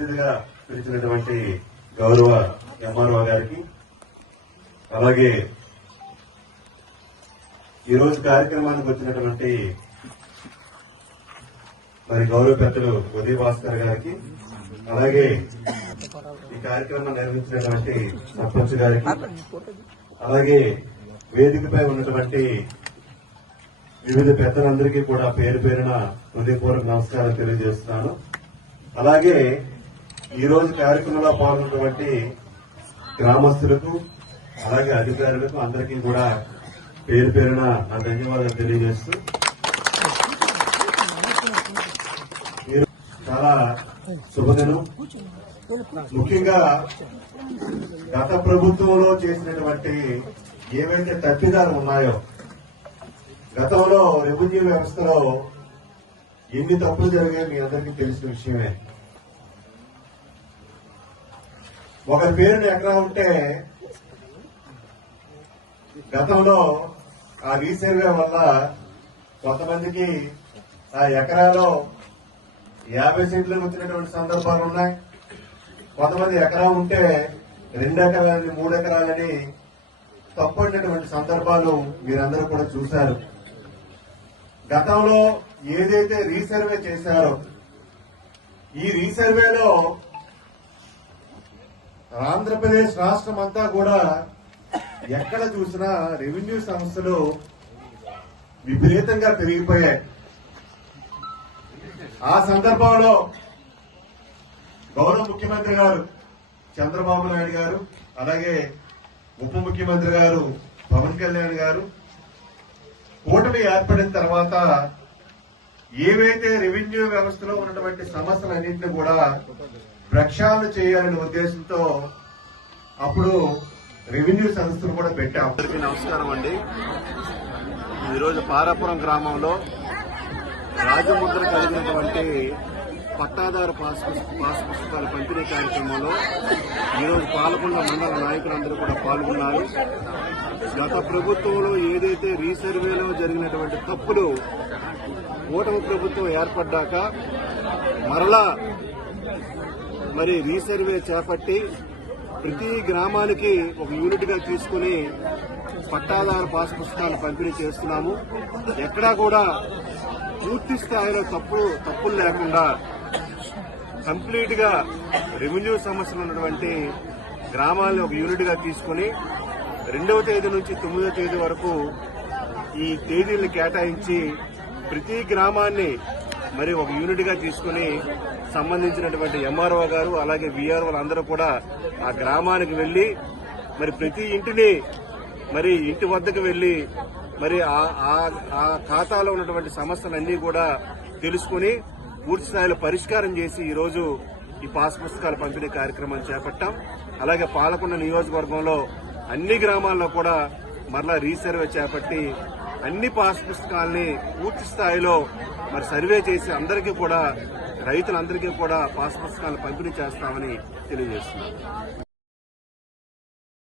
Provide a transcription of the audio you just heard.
అతిథిగా పిలిచినటువంటి గౌరవ ఎంఆర్ఓ గారికి, అలాగే ఈరోజు కార్యక్రమానికి వచ్చినటువంటి మరి గౌరవ పెద్దలు ఉదయ భాస్కర్ గారికి, అలాగే ఈ కార్యక్రమం నిర్వహించినటువంటి సర్పంచ్ గారికి, అలాగే వేదికపై ఉన్నటువంటి వివిధ పెద్దలందరికీ కూడా పేరు పేరున హృదయపూర్వక నమస్కారం తెలియజేస్తున్నాను. అలాగే ఈరోజు కార్యక్రమంలో పాల్గొన్నటువంటి గ్రామస్తులకు, అలాగే అధికారులకు అందరికీ కూడా పేరు పేరున నా ధన్యవాదాలు తెలియజేస్తూ, చాలా శుభదినం. ముఖ్యంగా గత ప్రభుత్వంలో చేసినటువంటి ఏవైతే తప్పిదాలు ఉన్నాయో, గతంలో రెవెన్యూ వ్యవస్థలో ఎన్ని తప్పులు జరిగాయో మీ అందరికీ తెలిసిన విషయమే. ఒకరి పేరుని ఎకరా ఉంటే గతంలో ఆ రీసర్వే వల్ల కొంతమందికి ఆ ఎకరాలో 50 సెంట్లు వచ్చినటువంటి సందర్భాలు ఉన్నాయి. కొంతమంది ఎకరా ఉంటే 2 ఎకరాలని 3 ఎకరాలని తప్పడినటువంటి సందర్భాలు మీరందరూ కూడా చూశారు. గతంలో ఏదైతే రీసర్వే చేశారో, ఈ రీసర్వేలో ఆంధ్రప్రదేశ్ రాష్ట్రం అంతా కూడా ఎక్కడ చూసినా రెవెన్యూ సంస్థలు విపరీతంగా పెరిగిపోయాయి. ఆ సందర్భంలో గౌరవ ముఖ్యమంత్రి గారు చంద్రబాబు నాయుడు గారు, అలాగే ఉప ముఖ్యమంత్రి గారు పవన్ కళ్యాణ్ గారు కూటమి ఏర్పడిన తర్వాత ఏవైతే రెవెన్యూ వ్యవస్థలో ఉన్నటువంటి సమస్యలన్నింటినీ కూడా ప్రక్షాళన చేయాలనే ఉద్దేశంతో అప్పుడు రెవెన్యూ సంస్థలు కూడా పెట్టాం. అందరికీ నమస్కారం అండి. ఈరోజు పారాపురం గ్రామంలో రాజముద్ర కలిగినటువంటి పట్టాదారు పాస్ పుస్తకాల పంపిణీ కార్యక్రమంలో ఈరోజు పాల్గొన్న మండల నాయకులందరూ కూడా పాల్గొన్నారు. గత ప్రభుత్వంలో ఏదైతే రీసర్వేలో జరిగినటువంటి తప్పులు కూటమి ప్రభుత్వం ఏర్పడ్డాక మరలా మరి రీసర్వే చేపట్టి ప్రతి గ్రామానికి ఒక యూనిట్ గా తీసుకుని పట్టాదారు పాస్ పుస్తకాలు పంపిణీ చేస్తున్నాము. ఎక్కడా కూడా పూర్తి స్థాయిలో తప్పులు లేకుండా కంప్లీట్ గా రెవెన్యూ సమస్యలు ఉన్నటువంటి గ్రామాలను ఒక యూనిట్ గా తీసుకుని 2వ తేదీ నుంచి 9వ తేదీ వరకు ఈ తేదీలను కేటాయించి ప్రతి గ్రామాన్ని మరి ఒక యూనిట్ గా తీసుకుని సంబంధించినటువంటి ఎంఆర్ఓ గారు, అలాగే వీఆర్ఓలు అందరూ కూడా ఆ గ్రామానికి వెళ్లి మరి ప్రతి ఇంటిని మరి ఇంటి వద్దకు వెళ్లి మరి ఆ ఖాతాలో ఉన్నటువంటి సమస్యలన్నీ కూడా తెలుసుకుని పూర్తి స్థాయిలో పరిష్కారం చేసి ఈరోజు ఈ పాస్ పుస్తకాల పంపిణీ కార్యక్రమాన్ని చేపట్టాం. అలాగే పాలకొండ నియోజకవర్గంలో అన్ని గ్రామాల్లో కూడా మరలా రీసర్వే చేపట్టి అన్ని పాస్ పుస్తకాలని పూర్తి స్థాయిలో మరి సర్వే చేసి అందరికీ కూడా రైతులందరికీ కూడా పాస్ పుస్తకాలను పంపిణీ చేస్తామని తెలియజేస్తున్నాం.